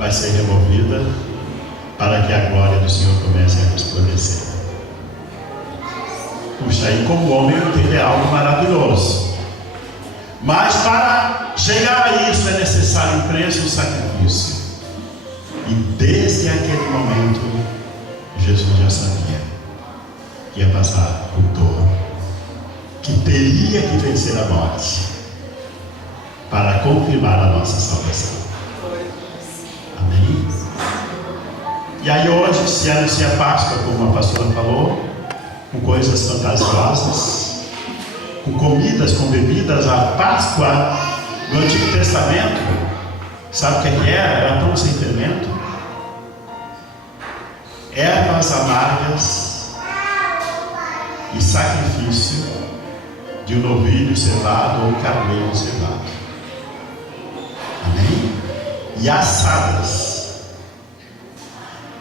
vai ser removida para que a glória do Senhor comece a resplandecer. Puxa, aí como homem ele é algo maravilhoso. Mas para chegar a isso é necessário um preço e um sacrifício. E desde aquele momento, Jesus já sabia que ia passar por dor, que teria que vencer a morte para confirmar a nossa salvação. Amém? E aí hoje se anuncia a Páscoa, como a pastora falou, com coisas fantasiosas, com comidas, com bebidas. A Páscoa no Antigo Testamento, sabe o que era? Era pão sem fermento, ervas amargas e sacrifício de um novilho cevado ou um carneiro cevado. Amém? E assadas.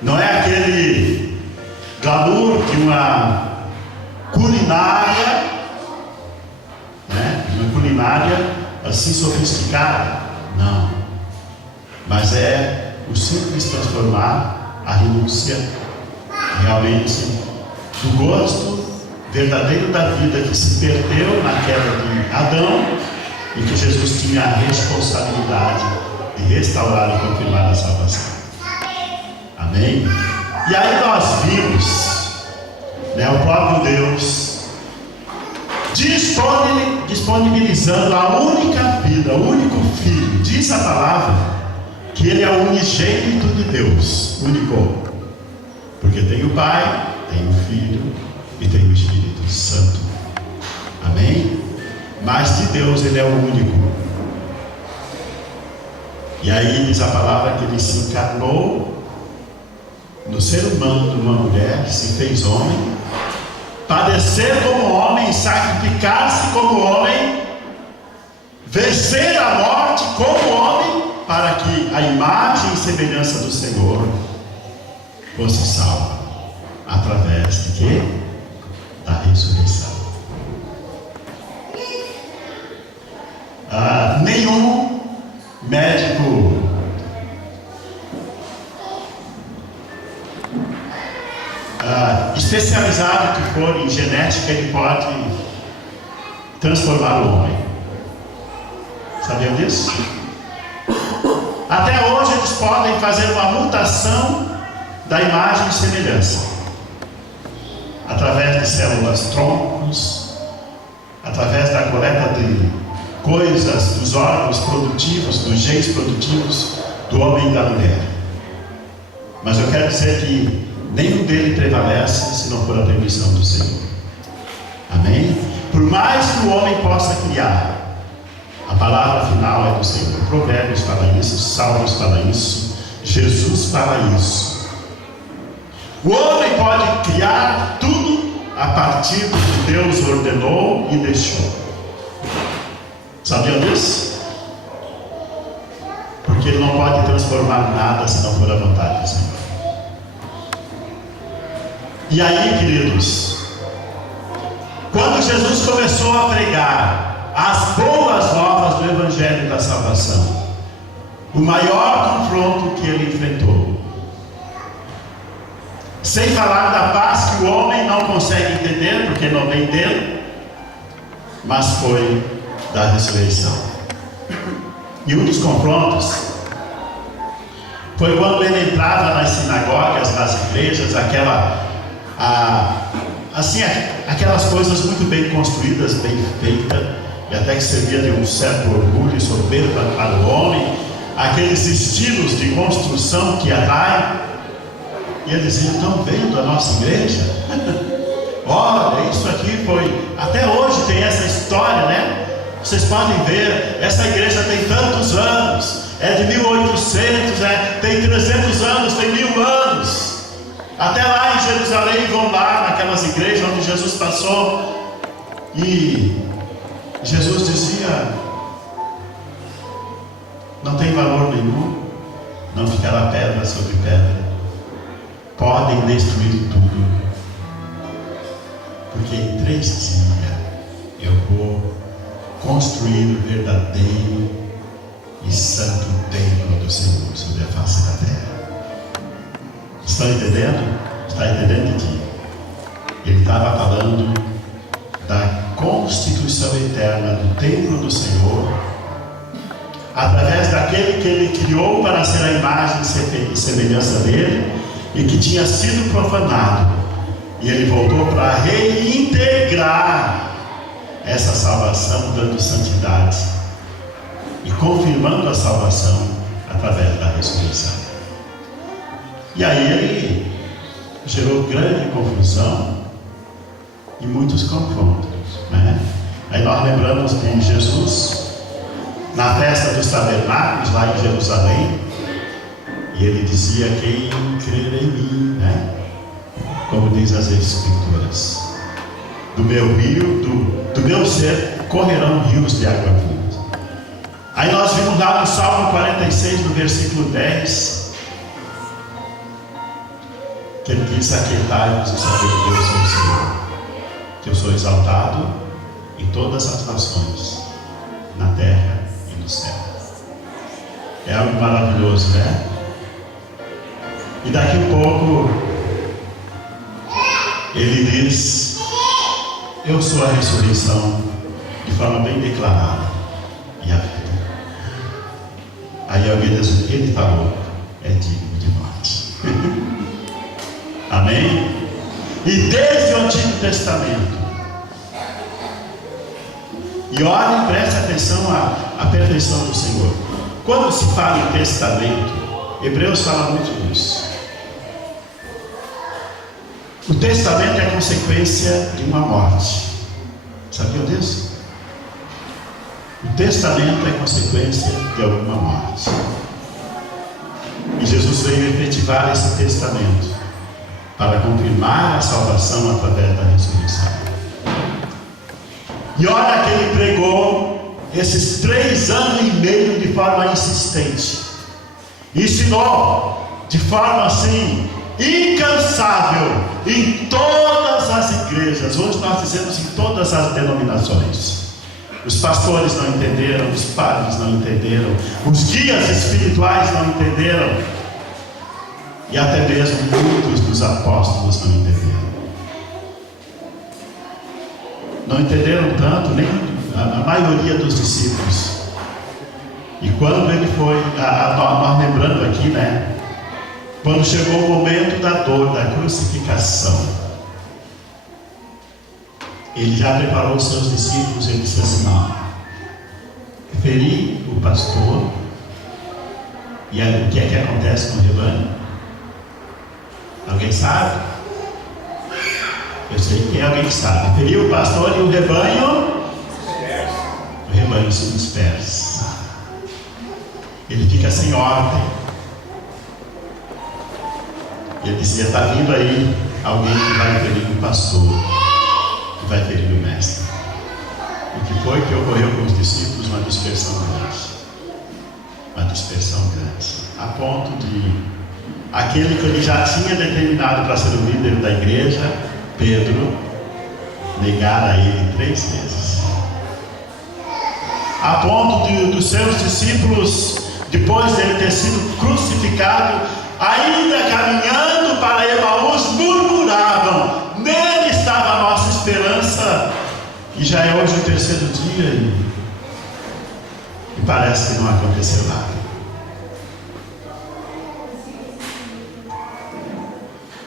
Não é aquele glamour de uma culinária, né? Uma culinária assim sofisticada. Não. Mas é o simples transformar a renúncia realmente do gosto verdadeiro da vida que se perdeu na queda de Adão e que Jesus tinha a responsabilidade de restaurar e confirmar a salvação. Amém? E aí nós vimos, né, o próprio Deus disponibilizando a única vida, o único Filho. Diz a palavra que Ele é o unigênito de Deus, único. Porque tem o Pai, tem o Filho e tem o Espírito Santo. Amém? Mas de Deus Ele é o único. E aí diz a palavra que Ele se encarnou no ser humano de uma mulher, se fez homem, padecer como homem, sacrificar-se como homem, vencer a morte como homem, para que a imagem e semelhança do Senhor fosse salva através de quê? Da ressurreição. Nenhum médico especializado que for em genética, ele pode transformar o homem. Sabiam disso? Até hoje eles podem fazer uma mutação da imagem e semelhança através de células troncos, através da coleta de coisas dos órgãos produtivos, dos genes produtivos do homem e da mulher. Mas eu quero dizer que nenhum dele prevalece se não for a permissão do Senhor. Amém? Por mais que o homem possa criar, a palavra final é do Senhor. Provérbios fala isso, Salmos fala isso, Jesus fala isso. O homem pode criar tudo a partir do que Deus ordenou e deixou. Sabiam disso? Porque Ele não pode transformar nada se não for a vontade do Senhor. E aí, queridos, quando Jesus começou a pregar as boas novas do Evangelho da Salvação, o maior confronto que Ele enfrentou, sem falar da paz que o homem não consegue entender, porque não vem dele, mas foi da ressurreição. E um dos confrontos foi quando Ele entrava nas sinagogas, nas igrejas, aquelas coisas muito bem construídas, bem feitas, e até que servia de um certo orgulho e soberba para o homem, aqueles estilos de construção que atraem. E ele dizia: estão vendo a nossa igreja? Olha, isso aqui foi, até hoje tem essa história, né? Vocês podem ver, essa igreja tem tantos anos, é de 1800, tem 300 anos, tem 1000 anos. Até lá em Jerusalém, vão lá naquelas igrejas onde Jesus passou, e Jesus dizia: não tem valor nenhum, não ficará pedra sobre pedra, podem destruir tudo, porque em 3 dias eu vou construir o verdadeiro e santo templo do Senhor sobre a face da terra. Estão entendendo? Está entendendo que ele estava falando da constituição eterna do templo do Senhor, através daquele que ele criou para ser a imagem e semelhança dele, e que tinha sido profanado. E ele voltou para reintegrar essa salvação, dando santidade e confirmando a salvação através da ressurreição. E aí ele gerou grande confusão e muitos confrontos, né? Aí nós lembramos de Jesus na festa dos tabernáculos lá em Jerusalém, e ele dizia: quem crer em mim, né? Como diz as Escrituras, do meu rio, do meu ser correrão rios de água viva. Aí nós vimos lá no Salmo 46, no versículo 10, que ele diz: aquietai-vos e sabei que eu sou o Senhor, que eu sou exaltado em todas as nações, na terra e no céu. É algo maravilhoso, né? E daqui a pouco ele diz: eu sou a ressurreição, de forma bem declarada, e a vida. Aí alguém diz: ele está louco, é digno de morte. Amém? E desde o Antigo Testamento, e olhem, preste atenção à perfeição do Senhor. Quando se fala em testamento, Hebreus fala muito disso. O testamento é consequência de uma morte. Sabiam disso? O testamento é consequência de alguma morte. E Jesus veio efetivar esse testamento para confirmar a salvação através da ressurreição. E olha que ele pregou esses 3 anos e meio de forma insistente. Ensinou de forma assim incansável em todas as igrejas. Hoje nós dizemos em todas as denominações. Os pastores não entenderam, os padres não entenderam, os guias espirituais não entenderam, e até mesmo muitos dos apóstolos não entenderam. Não entenderam tanto, nem a maioria dos discípulos. E quando ele foi, nós lembrando aqui, né? Quando chegou o momento da dor, da crucificação, ele já preparou os seus discípulos. Ele disse assim: não, feri o pastor. E aí, o que é que acontece com o rebanho? Alguém sabe? Eu sei que tem alguém que sabe. Feriu o pastor e o rebanho se dispersa. Ele fica sem ordem. Ele dizia: está vindo aí alguém que vai ferir o pastor, que vai ferir o mestre. O que foi que ocorreu com os discípulos? Uma dispersão grande. Uma dispersão grande. A ponto de aquele que ele já tinha determinado para ser o líder da igreja, Pedro, negar a ele 3 vezes. A ponto dos seus discípulos, depois de ele ter sido crucificado, ainda caminhando para Emaús, murmuravam: nele estava a nossa esperança. E já é hoje o 3º dia e parece que não aconteceu nada.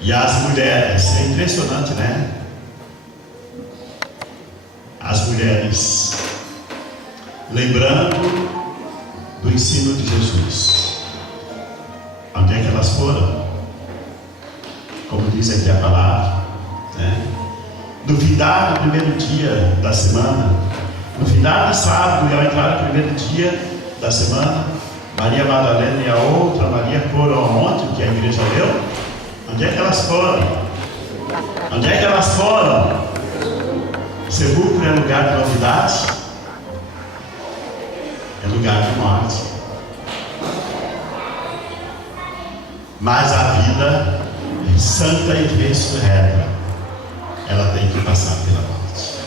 E as mulheres, é impressionante, né? As mulheres, lembrando do ensino de Jesus, onde é que elas foram? Como diz aqui a palavra, né? No findar do primeiro dia da semana, no findar do sábado e ao entrar no primeiro dia da semana, Maria Madalena e a outra Maria foram aonde? Que a igreja leu? Onde é que elas foram? Onde é que elas foram? Sepulcro é lugar de novidade? É lugar de morte. Mas a vida santa e ressurreta, ela tem que passar pela morte.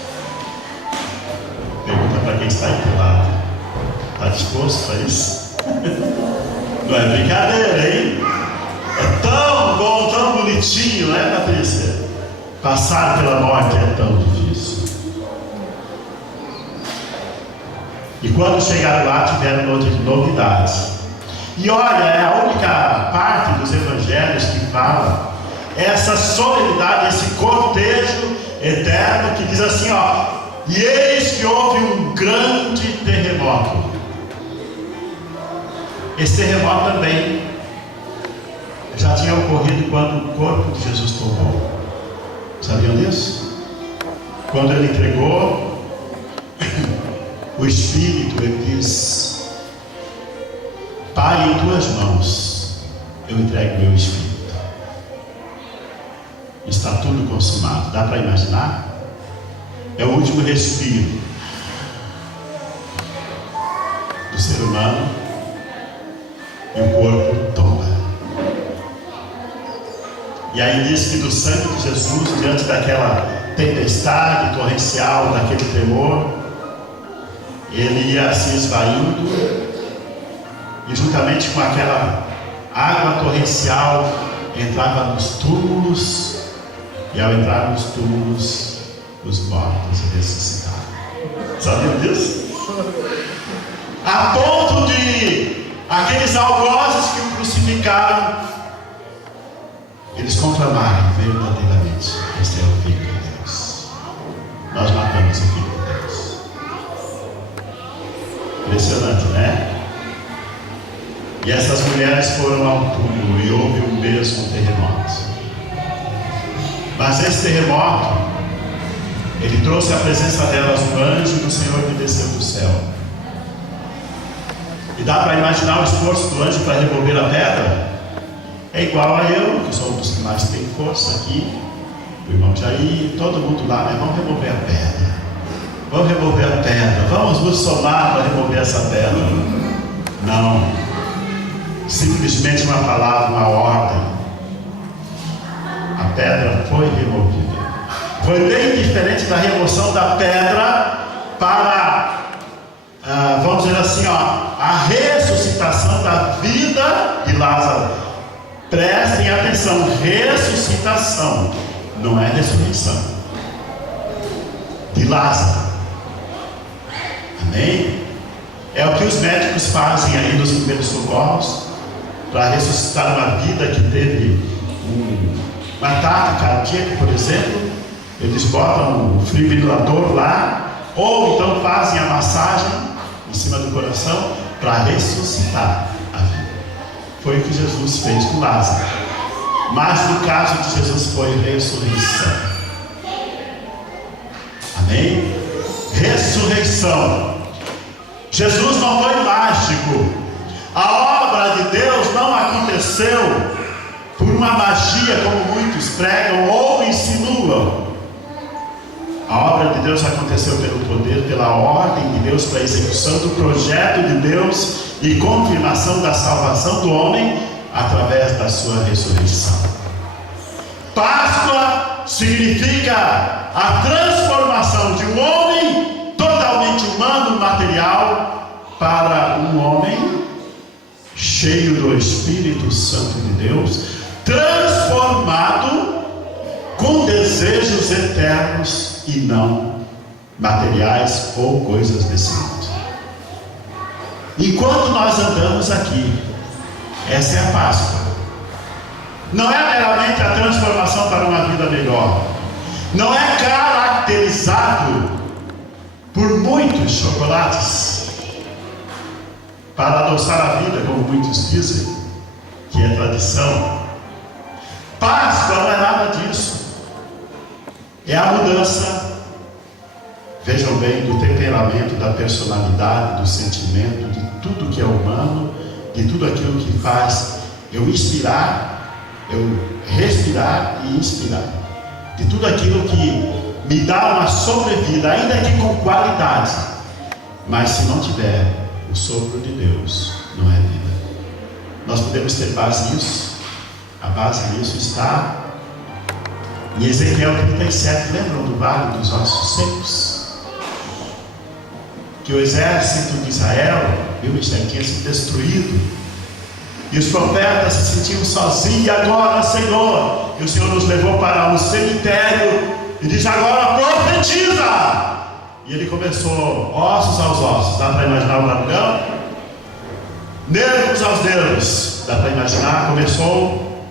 Pergunta para quem está aí do lado: está disposto para isso? Não é brincadeira, hein? É tão bom, tão bonitinho, né, Patrícia? Passar pela morte é tão difícil. E quando chegaram lá, tiveram novidades. E olha, é a única parte dos evangelhos que fala essa solenidade, esse cortejo eterno que diz assim, ó: e eis que houve um grande terremoto. Esse terremoto também já tinha ocorrido quando o corpo de Jesus tombou. Sabiam disso? Quando ele entregou o Espírito, ele diz: Pai, em tuas mãos eu entrego meu Espírito. Está tudo consumado. Dá para imaginar? É o último respiro do ser humano e o corpo tomba. E aí diz que do sangue de Jesus, diante daquela tempestade torrencial, daquele tremor, ele ia se esvaindo, e juntamente com aquela água torrencial entrava nos túmulos, e ao entrar nos túmulos, os mortos ressuscitaram. Sabiam disso? A ponto de aqueles algozes que o crucificaram, eles conclamarem verdadeiramente: este é o Filho de Deus. Nós matamos o Filho de Deus. Impressionante, né? E essas mulheres foram ao túmulo e houve o mesmo terremoto. Mas esse terremoto, ele trouxe a presença delas um anjo do Senhor que desceu do céu. E dá para imaginar o esforço do anjo para remover a pedra? É igual a eu, que sou um dos que mais tem força aqui, o irmão Jair, todo mundo lá, né? Vamos remover a pedra. Vamos remover a pedra. Vamos nos somar para remover essa pedra. Não. Simplesmente uma palavra, uma ordem. A pedra foi removida. Foi bem diferente da remoção da pedra para, vamos dizer assim, ó, a ressuscitação da vida de Lázaro. Prestem atenção, ressuscitação, não é ressurreição, de Lázaro. Amém? É o que os médicos fazem aí nos primeiros socorros, para ressuscitar uma vida que teve um ataque cardíaco, por exemplo. Eles botam um fibrilador lá, ou então fazem a massagem em cima do coração para ressuscitar a vida. Foi o que Jesus fez com Lázaro. Mas no caso de Jesus foi ressurreição. Amém? Ressurreição. Jesus não foi mágico. A obra de Deus não aconteceu por uma magia, como muitos pregam ou insinuam. A obra de Deus aconteceu pelo poder, pela ordem de Deus, para a execução do projeto de Deus e confirmação da salvação do homem através da sua ressurreição. Páscoa significa a transformação de um homem totalmente humano, material, para um homem cheio do Espírito Santo de Deus, transformado com desejos eternos e não materiais ou coisas desse mundo. Enquanto nós andamos aqui, essa é a Páscoa. Não é meramente a transformação para uma vida melhor. Não é caracterizado por muitos chocolates para adoçar a vida, como muitos dizem, que é tradição. Páscoa não é nada disso. É a mudança, vejam bem, do temperamento, da personalidade, do sentimento, de tudo que é humano, de tudo aquilo que faz eu inspirar, eu respirar e inspirar, de tudo aquilo que me dá uma sobrevida, ainda que com qualidade, mas se não tiver o sopro de Deus, não é vida. Nós podemos ter base nisso. A base nisso está em Ezequiel 37, lembram do vale dos ossos secos? Que o exército de Israel, tinha sido destruído, E os profetas se sentiam sozinhos. E agora, Senhor, e o Senhor nos levou para um cemitério e diz: agora profetiza. E ele começou, ossos aos ossos. Dá para imaginar o barulhão? Nervos aos nervos. Dá para imaginar? Começou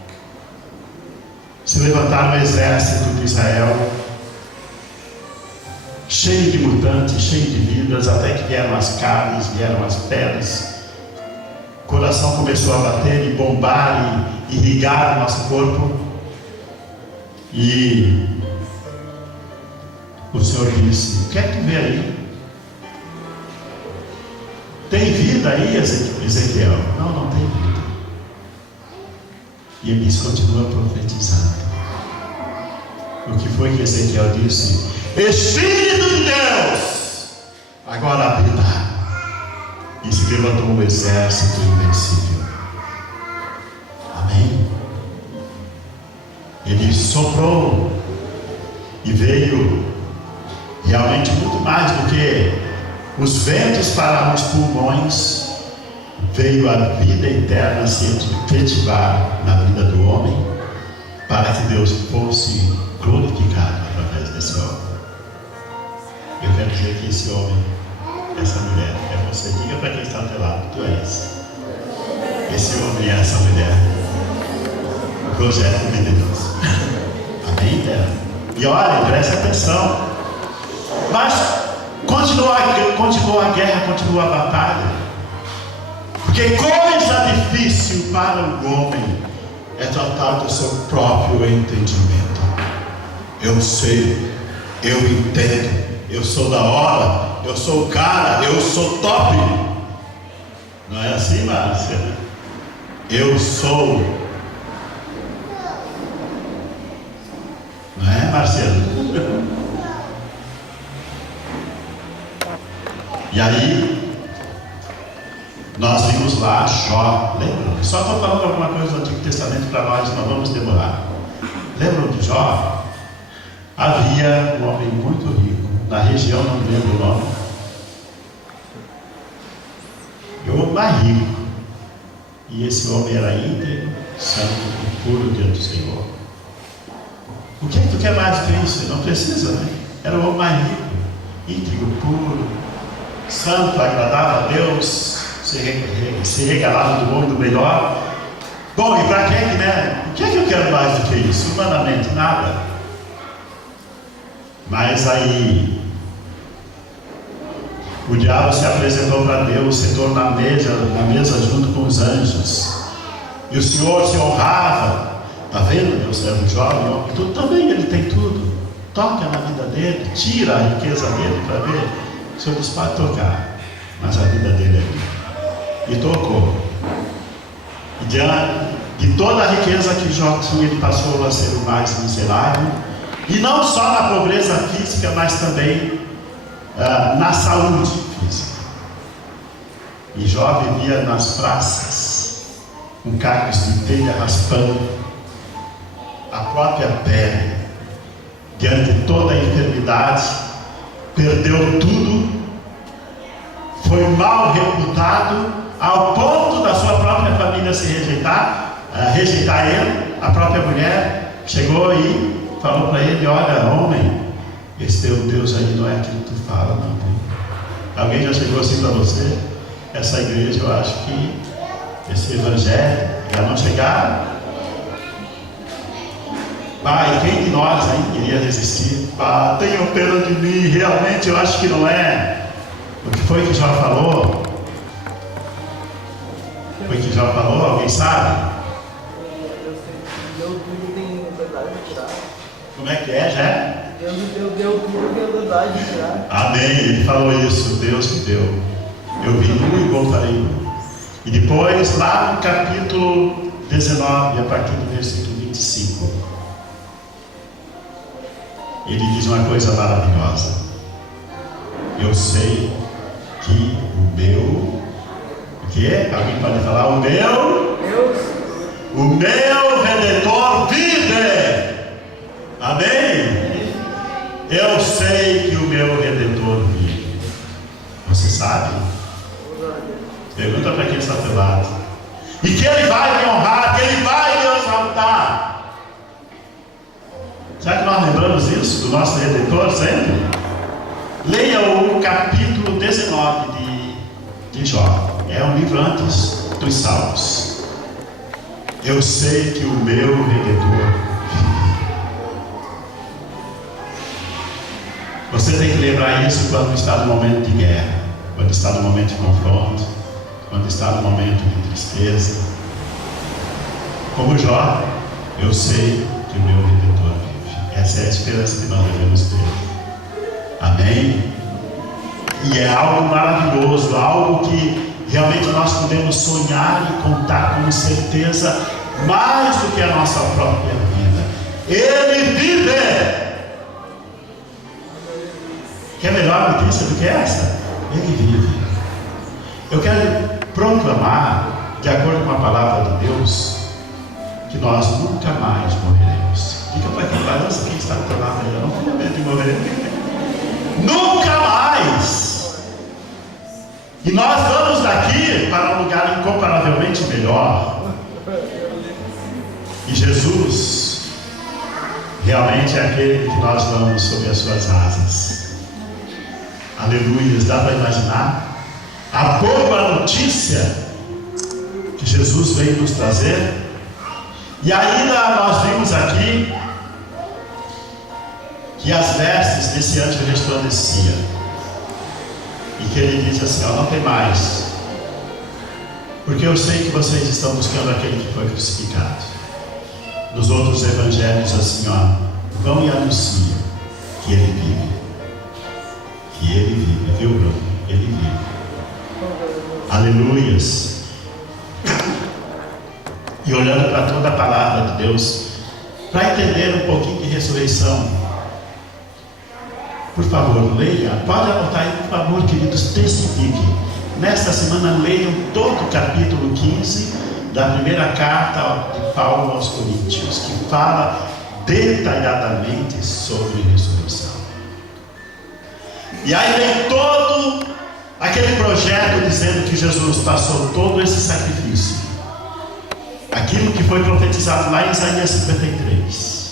a se levantar um exército de Israel, cheio de mutantes, cheio de vidas, até que vieram as carnes, vieram as peles. O coração começou a bater e bombar e irrigar o nosso corpo. E o Senhor disse: o que é que tu vê aí? Tem vida aí, Ezequiel? Não, não tem vida. E ele continua profetizando. O que foi que Ezequiel disse? Espírito de Deus, agora habita. E se levantou um exército invencível. Amém? Ele soprou e veio realmente muito mais do que os ventos para os pulmões. Veio a vida eterna se efetivar na vida do homem, para que Deus fosse glorificado através desse homem. Eu quero dizer que esse homem, essa mulher, é você. Diga para quem está ao teu lado: tu és. Esse homem é essa mulher. O projeto de Deus. Amém, Deus? E olha, preste atenção. Mas continua a guerra, continua a batalha. Porque coisa difícil para o homem é tratar do seu próprio entendimento. Eu sei, eu entendo, eu sou da hora, eu sou o cara, eu sou top. Não é assim, Márcia? Eu sou. Não é, Marcelo? E aí, nós vimos lá Jó. Lembram? Só estou falando alguma coisa do Antigo Testamento para nós, não vamos demorar. Lembram de Jó? Havia um homem muito rico, na região, não me lembro o nome. E o homem mais rico. E esse homem era íntegro, santo e puro diante do Senhor. O que é que tu quer mais do que isso? Não precisa, né? Era o homem mais rico, íntegro, puro, santo, agradava a Deus, se regalava do bom e do melhor. Bom, e para quem, né? O que é que eu quero mais do que isso? Humanamente, nada. Mas aí o diabo se apresentou para Deus, sentou na mesa junto com os anjos, e o Senhor se honrava. Está vendo, meu servo jovem? Tudo também, ele tem tudo. Toca na vida dele, tira a riqueza dele para ver. O Senhor disse: pode tocar, mas a vida dele é minha. E tocou. E diante de toda a riqueza que Jó tinha, ele passou a ser o mais miserável. E não só na pobreza física, mas também na saúde física. E Jó vivia nas praças, com cacos de telha raspando a própria pele, diante de toda a enfermidade, perdeu tudo, foi mal reputado, ao ponto da sua própria família se rejeitar ele. A própria mulher chegou e falou para ele: olha, homem, esse teu Deus aí não é aquilo que tu fala, não. Alguém já chegou assim para você? Essa igreja, eu acho que esse evangelho já não chegaram. Pai, quem de nós aí iria resistir? Tenham pena de mim, realmente eu acho que não é. O que foi que Jó falou? Foi que Jó falou? Alguém sabe? Deus tudo tem verdade de tirar. Como é que é, já? Deus deu tudo tem verdade de tirar. Amém, ele falou isso, Deus me deu. Eu vim nu e voltarei nu. E depois, lá no capítulo 19, a partir do versículo 25, ele diz uma coisa maravilhosa: eu sei que o meu, o que é? Alguém pode falar? O meu Redentor vive. Amém? Eu sei que o meu Redentor vive. Você sabe? Pergunta para quem está ao teu lado. E quem que Ele vai me honrar, que Ele vai me exaltar. Será que nós lembramos isso do nosso Redentor sempre? Leia o capítulo 19 de Jó. É um livro antes dos Salmos. Eu sei que o meu Redentor vive. Você tem que lembrar isso quando está no momento de guerra, quando está no momento de confronto, quando está no momento de tristeza. Como Jó, eu sei que o meu Redentor vive. Essa é a esperança que nós devemos ter. Amém? E é algo maravilhoso, algo que realmente nós podemos sonhar e contar com certeza mais do que a nossa própria vida. Ele vive! Quer melhor notícia do que essa? Ele vive. Eu quero proclamar, de acordo com a palavra de Deus, que nós nunca mais morreremos. Diga para quem balança, quem está do teu lado aí, eu não tenho medo de morrer. Nunca mais! E nós vamos daqui para um lugar incomparavelmente melhor. E Jesus realmente é aquele que nós vamos sob as suas asas. Aleluia! Dá para imaginar a boa notícia que Jesus veio nos trazer? E ainda nós vimos aqui que as vestes desse anjo resplandeciam. E que ele diz assim, ó, não tem mais, porque eu sei que vocês estão buscando aquele que foi crucificado. Nos outros evangelhos assim, ó, vão e anunciam que ele vive. Que ele vive, viu, Bruno? Ele vive. Aleluias. E olhando para toda a palavra de Deus, para entender um pouquinho de ressurreição, por favor, leia, pode anotar aí, por favor, queridos, testifiquem. Nesta semana, leiam todo o capítulo 15 da primeira carta de Paulo aos Coríntios, que fala detalhadamente sobre ressurreição. E aí vem todo aquele projeto dizendo que Jesus passou todo esse sacrifício, aquilo que foi profetizado lá em Isaías 53.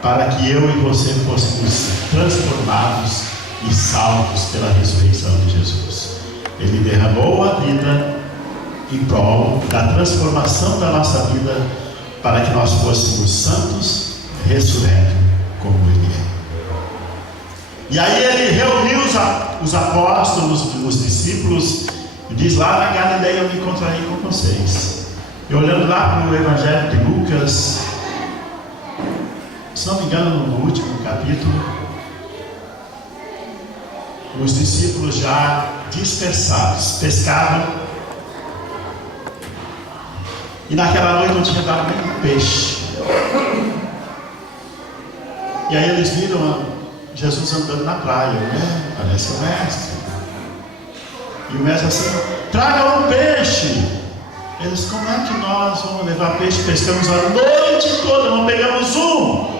Para que eu e você fôssemos transformados e salvos pela ressurreição de Jesus. Ele derramou a vida em prol da transformação da nossa vida, para que nós fôssemos santos, ressurretos como Ele é. E aí ele reuniu os apóstolos, os discípulos, e diz: lá na Galileia eu me encontrarei com vocês. E olhando lá para o Evangelho de Lucas, se não me engano, no último capítulo, os discípulos já dispersados pescavam, e naquela noite não tinha dado nem um peixe. E aí eles viram Jesus andando na praia, né? Parece o mestre. E o mestre assim: traga um peixe. Eles: como é que nós vamos levar peixe? Pescamos a noite toda, não pegamos um.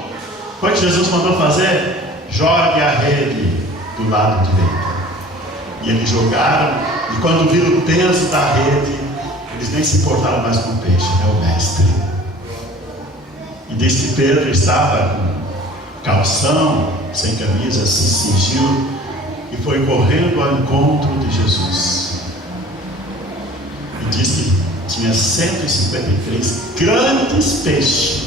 Foi o que Jesus mandou fazer? Jogue a rede do lado direito. E eles jogaram, e quando viram o peso da rede, eles nem se importaram mais com o peixe, é o mestre. E diz que Pedro estava com calção, sem camisa, se cingiu e foi correndo ao encontro de Jesus. E diz que tinha 153 grandes peixes.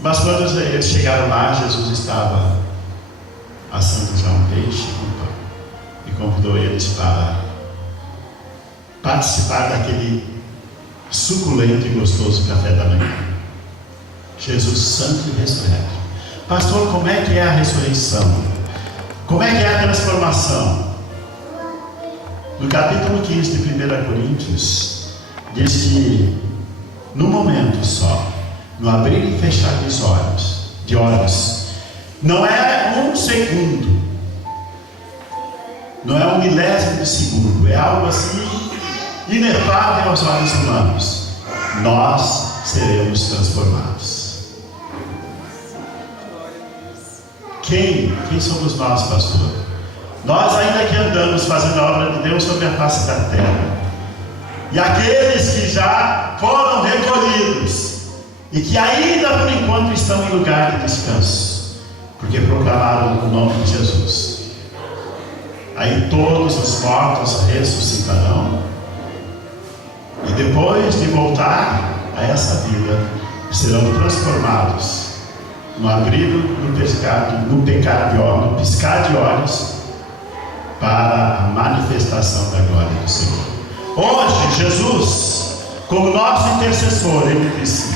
Mas quando eles chegaram lá, Jesus estava assando já um peixe com pão e convidou eles para participar daquele suculento e gostoso café da manhã. Jesus santo e ressurreto. Pastor, como é que é a ressurreição? Como é que é a transformação? No capítulo 15 de 1 Coríntios, diz que num momento só, no abrir e fechar de olhos, não é um segundo, não é um milésimo de segundo, é algo assim inefável aos olhos humanos. Nós seremos transformados. Quem somos nós, pastor? Nós, ainda que andamos fazendo a obra de Deus sobre a face da terra, e aqueles que já foram recolhidos e que ainda por enquanto estão em lugar de descanso, porque proclamaram o nome de Jesus. Aí todos os mortos ressuscitarão, e depois de voltar a essa vida, serão transformados no abrir do pescado, no piscar de olhos, para a manifestação da glória do Senhor. Hoje, Jesus, como nosso intercessor, ele disse,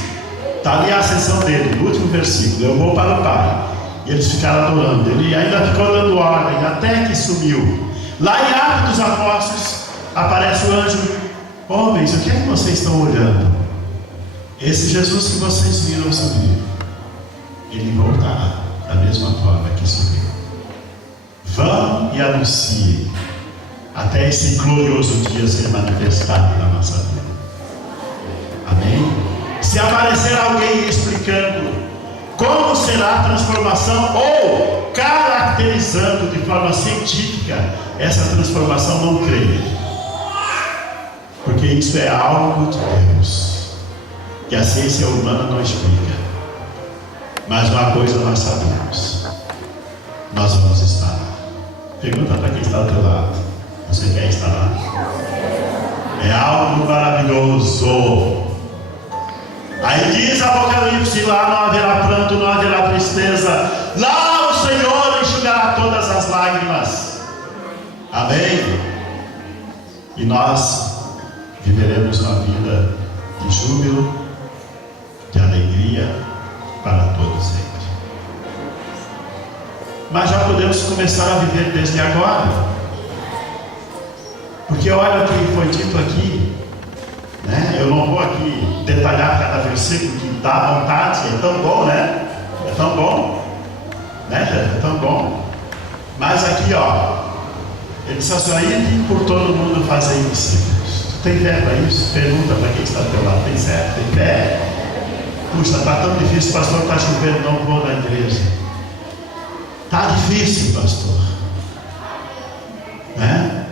está ali a ascensão dele, no último versículo, eu vou para o Pai. E eles ficaram adorando, ele ainda ficou dando ordem, até que sumiu. Lá em Atos dos Apóstolos, aparece o anjo: homens, o que é que vocês estão olhando? Esse Jesus que vocês viram subir, ele voltará da mesma forma que subiu. Vão e anunciem, até esse glorioso dia ser manifestado na nossa vida. Amém? Se aparecer alguém explicando como será a transformação, ou caracterizando de forma científica essa transformação, não creia, porque isso é algo de Deus, que a ciência humana não explica. Mas uma coisa nós sabemos: nós vamos estar lá. Pergunta para quem está ao teu lado: você quer estar lá? É algo maravilhoso. Aí diz Apocalipse: lá não haverá pranto, não haverá tristeza, lá o Senhor enxugará todas as lágrimas. Amém? E nós viveremos uma vida de júbilo, de alegria para todos sempre. Mas já podemos começar a viver desde agora, porque olha o que foi dito aqui, né? Eu não vou aqui detalhar cada versículo, que dá vontade, é tão bom, né? É tão bom, né? É tão bom. Mas aqui, ó, ele disse assim: aí por todo mundo fazer discípulos. Tu tem fé para isso? Pergunta para quem está ao teu lado: tem fé? Tem fé? Puxa, está tão difícil, pastor, está chovendo, não vou na igreja. Está difícil, pastor, né?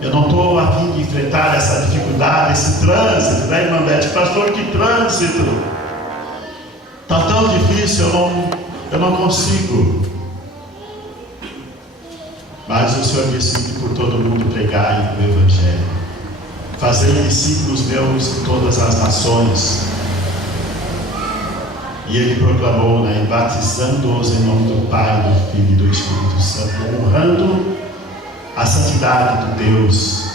Eu não estou a fim de enfrentar essa dificuldade, esse trânsito, né, irmã Beth? Pastor, que trânsito! Está tão difícil, eu não consigo. Mas o Senhor disse que por todo mundo pregai o Evangelho, fazei discípulos meus de todas as nações. E ele proclamou, né, batizando-os em nome do Pai, do Filho e do Espírito Santo, honrando a santidade de Deus,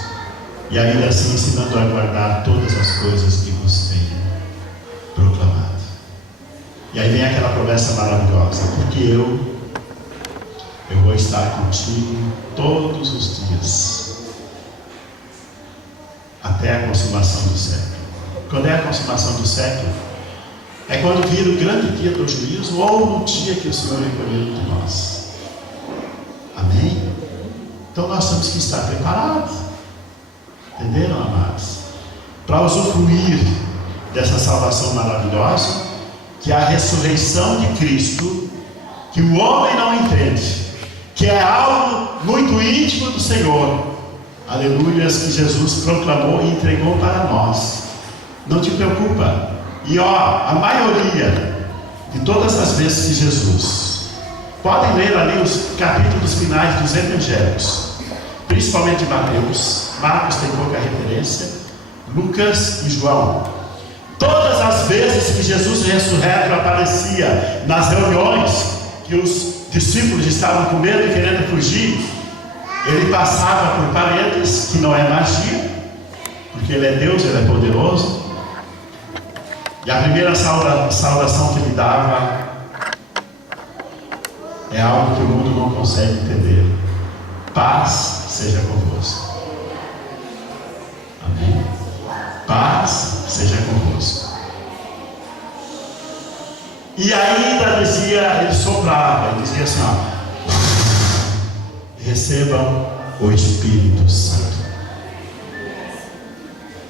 e ainda assim ensinando a guardar todas as coisas que vos tenho proclamado. E aí vem aquela promessa maravilhosa: porque eu vou estar contigo todos os dias, até a consumação do século. Quando é a consumação do século? É quando vir o grande dia do juízo, ou no dia que o Senhor recolheu de nós. Amém? Então nós temos que estar preparados. Entenderam, amados? Para usufruir dessa salvação maravilhosa, que é a ressurreição de Cristo, que o homem não entende, que é algo muito íntimo do Senhor. Aleluias, que Jesus proclamou e entregou para nós. Não te preocupa. E ó, a maioria de todas as vezes que Jesus, podem ler ali os capítulos finais dos evangelhos, principalmente Mateus, Marcos tem pouca referência, Lucas e João. Todas as vezes que Jesus ressurreto aparecia nas reuniões, que os discípulos estavam com medo e querendo fugir, ele passava por paredes, que não é magia, porque ele é Deus, ele é poderoso. E a primeira saudação que ele dava é algo que o mundo não consegue entender: paz seja convosco. Amém? Paz seja convosco. E ainda dizia, ele soprava, ele dizia assim: ó, recebam o Espírito Santo.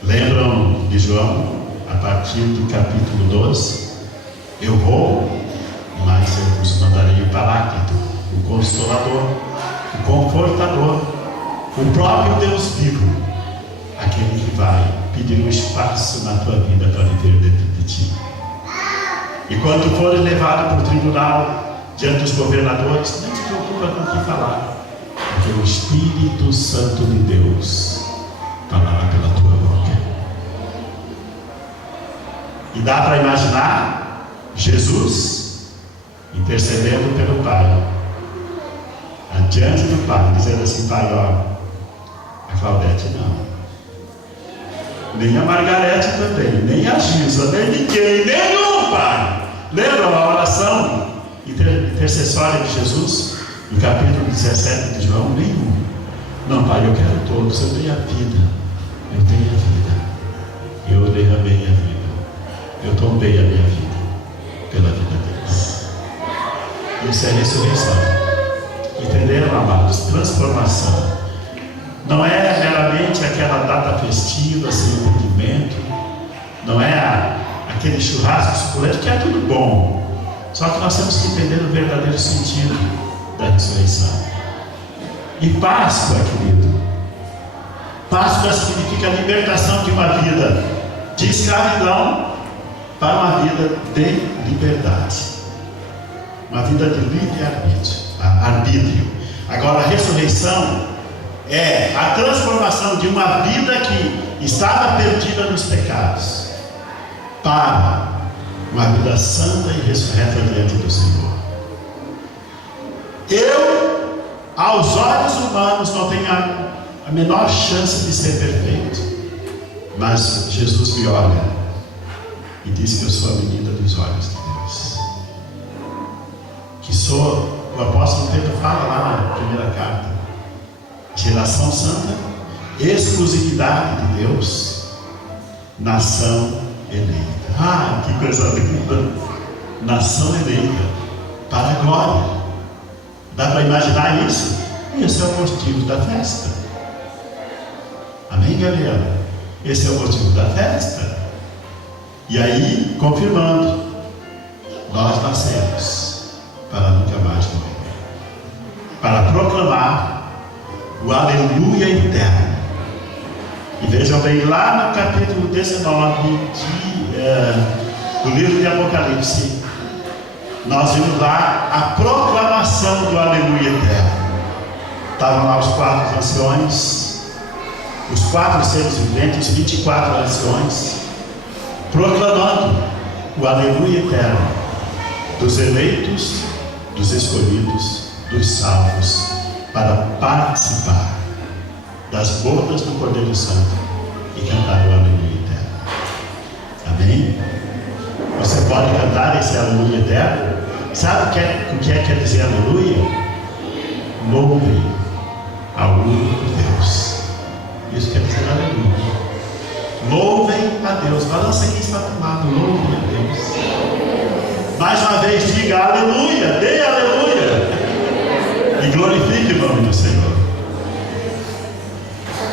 Lembram de João? A partir do capítulo 12, eu vou, mas eu vos mandarei o Paráclito, o Consolador, o Confortador, o próprio Deus vivo, aquele que vai pedir um espaço na tua vida para viver dentro de ti. E quando fores levado para o tribunal, diante dos governadores, não te preocupa com o que falar, porque o Espírito Santo de Deus falará pela tua boca. E dá para imaginar Jesus intercedendo pelo Pai, adiante do Pai, dizendo assim: Pai, ó, a Claudete não, nem a Margarete também, nem a Gisa, nem ninguém, nenhum, Pai. Lembra a oração intercessória de Jesus, no capítulo 17 de João? Nenhum. Não, Pai, eu quero todos, eu dei a vida, eu dei a vida, eu derramei a vida, eu tombei a minha vida pela vida deles. Isso é ressurreição. Entenderam, amados? Transformação. Não é meramente aquela data festiva sem entendimento, não é aquele churrasco suculento, que é tudo bom. Só que nós temos que entender o verdadeiro sentido da ressurreição. E Páscoa, querido, Páscoa significa a libertação de uma vida de escravidão para uma vida de liberdade, uma vida de livre-arbítrio. Agora, a ressurreição é a transformação de uma vida que estava perdida nos pecados para uma vida santa e ressurreta diante do Senhor. Eu, aos olhos humanos, não tenho a menor chance de ser perfeito, mas Jesus me olha e diz que eu sou a menina dos olhos de Deus, que sou, o apóstolo Pedro fala lá na primeira carta, geração santa, exclusividade de Deus, nação eleita. Ah, que coisa linda! Nação eleita para a glória. Dá para imaginar isso? Esse é o motivo da festa. Amém, Gabriela? Esse é o motivo da festa. E aí, confirmando, nós nascemos para nunca mais morrer, para proclamar o aleluia eterno. E vejam bem, lá no capítulo 19 do livro de Apocalipse, nós vimos lá a proclamação do aleluia eterno. Estavam lá os 4 anciões, os 4 seres viventes, os 24 anciões, proclamando o aleluia eterno dos eleitos, dos escolhidos, dos salvos, para participar das bodas do Cordeiro Santo e cantar o aleluia eterno. Amém? Você pode cantar esse aleluia eterno? Sabe o que quer dizer aleluia? Louve ao único Deus. Isso quer dizer aleluia. Louvem a Deus. Balança quem está do lado. Louvem a Deus. Mais uma vez, diga aleluia. Dê aleluia. E glorifique o nome do Senhor.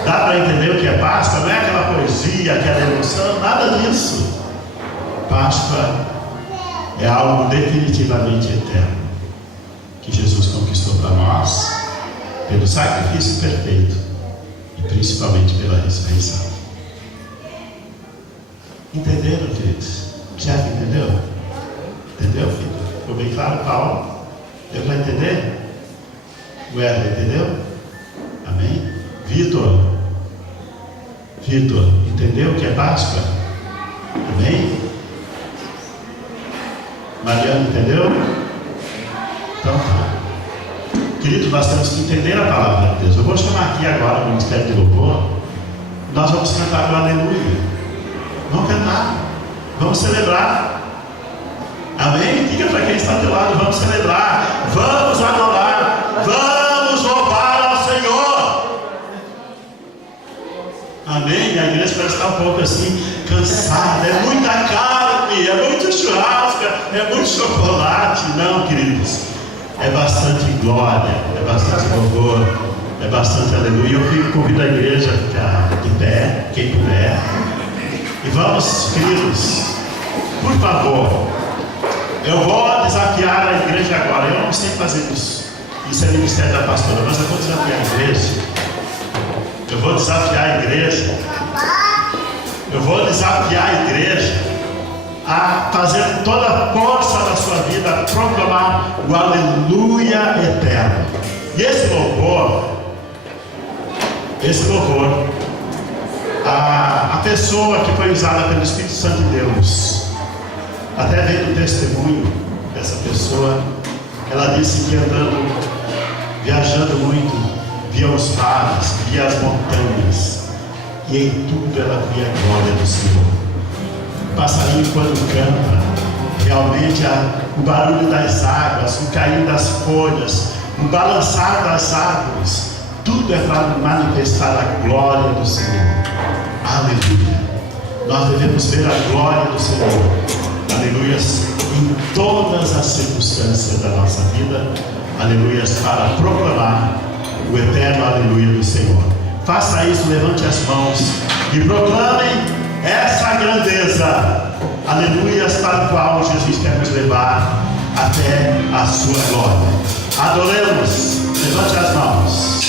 Dá para entender o que é Páscoa? Não é aquela poesia, aquela emoção, nada disso. Páscoa é algo definitivamente eterno, que Jesus conquistou para nós, pelo sacrifício perfeito e principalmente pela ressurreição. Entenderam, queridos? Tiago, entendeu? Entendeu, filho? Ficou bem claro, Paulo? Deu para entender? O Herder, entendeu? Amém? Vitor, entendeu o que é Páscoa? Amém? Mariano, entendeu? Então tá. Querido, nós temos que entender a palavra de Deus. Eu vou chamar aqui agora o Ministério de Louvor. Nós vamos cantar o aleluia. Vamos cantar. Vamos celebrar. Amém? Diga para quem está do lado, vamos celebrar. Vamos adorar. Vamos louvar ao Senhor. Amém? A igreja vai estar um pouco assim, cansada. É muita carne, é muito churrasco, é muito chocolate. Não, queridos. É bastante glória, é bastante louvor, é bastante aleluia. Eu convido a igreja a ficar de pé, quem puder. E vamos, queridos, por favor, eu vou desafiar a igreja agora. Eu não sei fazer isso. Isso é ministério da pastora, mas eu vou desafiar a igreja Eu vou desafiar a igreja. Eu vou desafiar a igreja a fazer toda a força da sua vida, a proclamar o aleluia eterno. E esse louvor, a pessoa que foi usada pelo Espírito Santo de Deus, até veio o testemunho dessa pessoa. Ela disse que andando, viajando muito, via os mares, via as montanhas, e em tudo ela via a glória do Senhor. O passarinho, quando canta, realmente o barulho das águas, o cair das folhas, o balançar das árvores, tudo é para manifestar a glória do Senhor. Aleluia. Nós devemos ver a glória do Senhor, aleluias, em todas as circunstâncias da nossa vida, aleluias, para proclamar o eterno aleluia do Senhor. Faça isso, levante as mãos e proclamem essa grandeza, aleluias, para o qual Jesus quer nos levar até a sua glória. Adoremos, levante as mãos.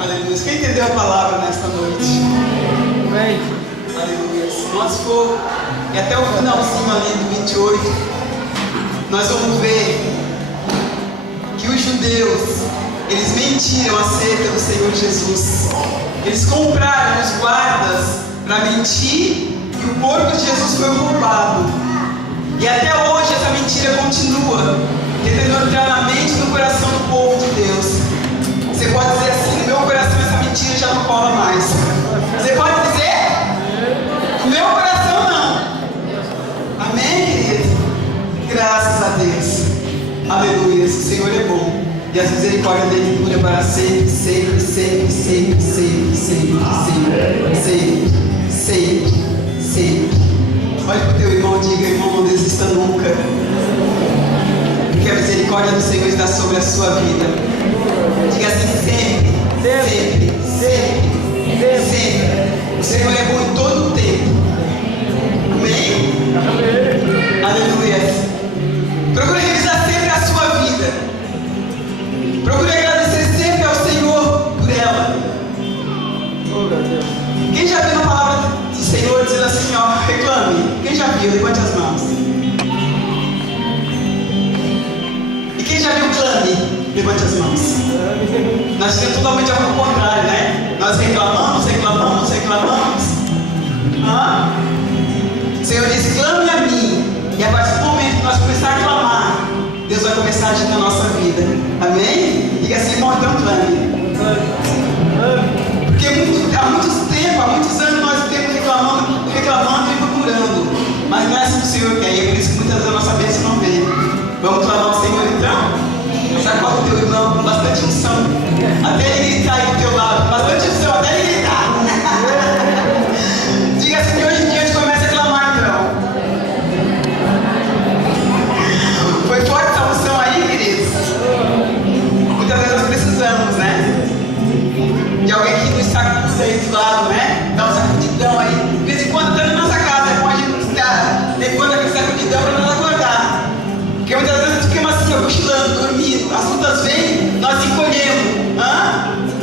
Aleluia. Quem entendeu a palavra nesta noite? Amém. Aleluia. Se nós for e até o finalzinho ali do 28, nós vamos ver que os judeus, eles mentiram acerca do Senhor Jesus. Eles compraram os guardas para mentir e o corpo de Jesus foi roubado. E até hoje essa mentira continua tentando entrar na mente e no coração do povo de Deus. Você pode dizer assim: no meu coração essa mentira já não cola mais. Você pode dizer: no meu coração não. Amém, querido? Graças a Deus. Aleluia. O Senhor é bom. E as misericórdias dele dura para sempre, sempre, sempre, sempre, sempre, sempre, sempre, sempre, sempre. Olha para o teu irmão e diga: irmão, não desista nunca. Porque a misericórdia do Senhor está sobre a sua vida. Diga assim: sempre, sempre, sempre, sempre. O Senhor é bom em todo o tempo. Amém? Aleluia. Procure revisar sempre a sua vida. Procure agradecer sempre ao Senhor por ela. Quem já viu a palavra do Senhor dizendo assim, ó, reclame? Quem já viu? Levante as mãos. E quem já viu clame? Levante as mãos. Nós fizemos totalmente ao contrário, né? Nós reclamamos. O Senhor diz: clame a mim. E a partir do momento que nós começarmos a clamar, Deus vai começar a agir na nossa vida. Amém? Diga assim: irmão, então clame. Porque há muitos anos nós temos reclamando e murmurando. Mas não é assim que o Senhor quer. E é por isso que muitas vezes a nossa bênção não vem. Vamos clamar ao Senhor então? Sacode o teu irmão com bastante unção. Até ele gritar aí do teu lado. Bastante unção, até ele gritar. Diga assim: que hoje em dia a gente começa a clamar então. Foi forte essa unção aí, queridos? Muitas vezes nós precisamos, né? De alguém que nos sacuda aí do lado, né? Dá um sacudidão aí. De vez em quando, até na nossa casa, é bom a gente estar depois daquele sacudidão para nós acordar. Porque muitas vezes ficamos assim, cochilando, dormindo. As lutas vêm, nós encolhemos.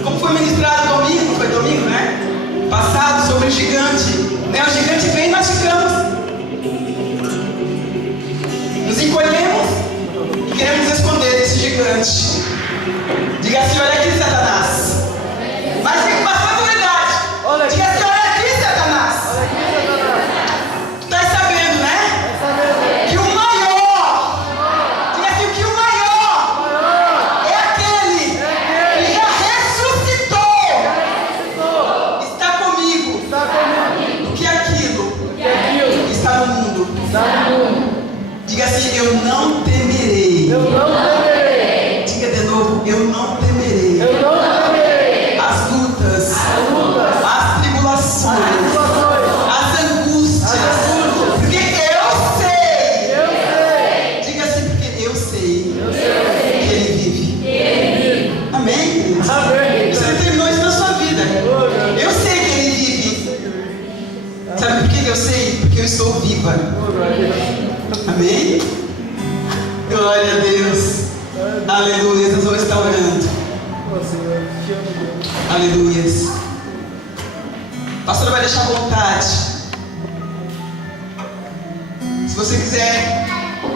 Como foi ministrado domingo? Foi domingo, né? Passado sobre o gigante. Né? O gigante vem e nós ficamos. Nos encolhemos e queremos esconder desse gigante. Diga assim: olha aqui, Satanás. Mas fica com bastante verdade. Diga assim: olha aqui, Satanás. Tu estás sabendo, né? Que o maior, diga assim: que o maior é aquele que já ressuscitou. Está comigo. Do que aquilo que está no mundo. Diga assim: eu não temerei. Diga de novo: eu não temerei. As lutas, as tribulações, as angústias. Porque eu sei. Diga assim: porque eu sei que Ele vive. Amém? Você não terminou isso na sua vida. Eu sei que Ele vive. Sabe por que eu sei? Porque eu estou viva. Amém? Glória a Deus. Aleluia. Deus vai estar orando. Aleluia. Pastor vai deixar à vontade. Se você quiser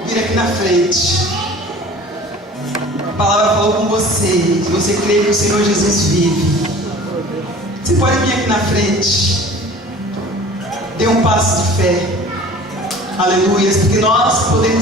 vir aqui na frente, a palavra falou com você. Se você crê que o Senhor Jesus vive, você pode vir aqui na frente. Dê um passo de fé. Aleluia. Porque nós podemos